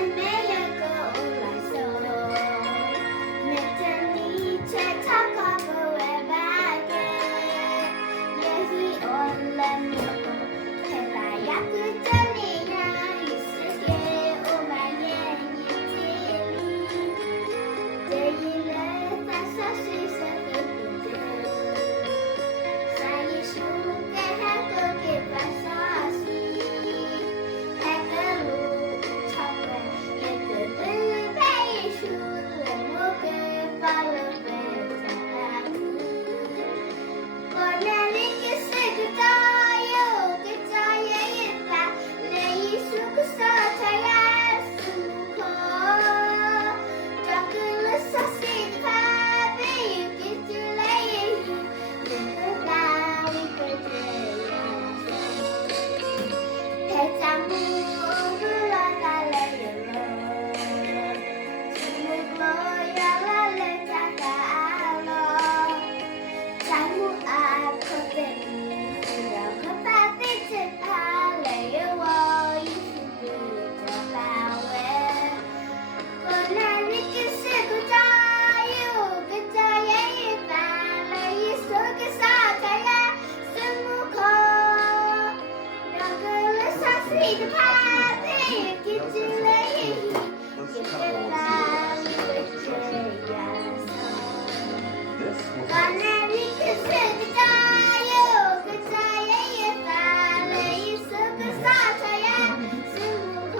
没有够来受，那真理却超过不为白给，也许我了没有，陪伴呀不这里呀，于是给我们演绎经历，这一轮发烧是谁会不知？上一束给还不给发烧息，开个路超过也个不配数，人我个发了被加大苦，我那里个是个早有个早也一发，那一束个烧柴呀是木口，找个了烧西的怕被给就来也有，人个大为个这样陪着木不落大了有了，是木落呀了了加大了，在木啊可被你不要可怕被这怕了有我一起对着包围。我那里个是个早有个早也一发了一手个烧柴呀是木口，两个人烧水的怕被给治了也个大为这样说。我那里个是个早有个早也一发了一手个烧柴呀是木口。